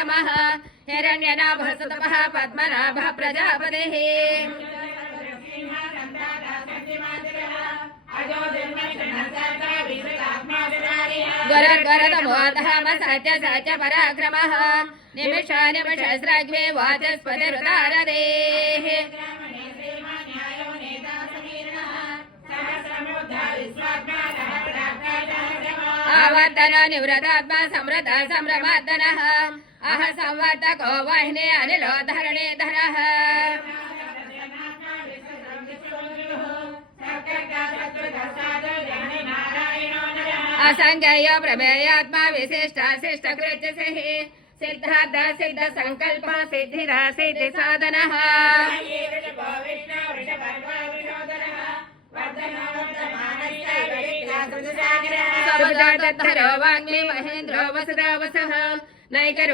प्रियोत्तमः हिरण्यनाभः सुतपः पद्मनाभः प्रजापतिः गुरुर्गुरुतमोऽधम सत्य सत्य पराक्रमः निमिषानिमिषस्रग्वे वाचस्पतिरुदारदेः आवर्तन निवृतात्मा समृत संभ्रमार्दनः अह संवर्तको वाहिने अनिलो धरणीधरः असंज्ञेय प्रमेयात्मा विशिष्ट शिष्ट कृत्यसिः सिद्धार्थ सिद्ध संकल्प सिद्धिदा सिद्धि साधनः वाग्मी महेन्द्रो वसुधा वसः नैकरो